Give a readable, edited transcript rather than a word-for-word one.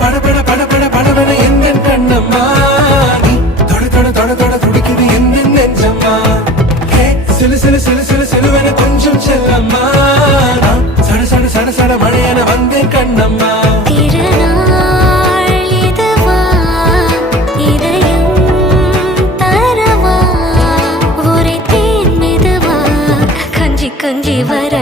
படபட படபட படபட எந்த கண்ணம்மா நீ தொட தொட தொட தொட துடிக்குது எந்த நெஞ்சம்மா ஹே சிலு சிலு சிலு சிலு சிலுவென கொஞ்சம் செல்லம்மா சட சட சட சட மழையென வந்தேன் கண்ணம்மா கஞ்சி வர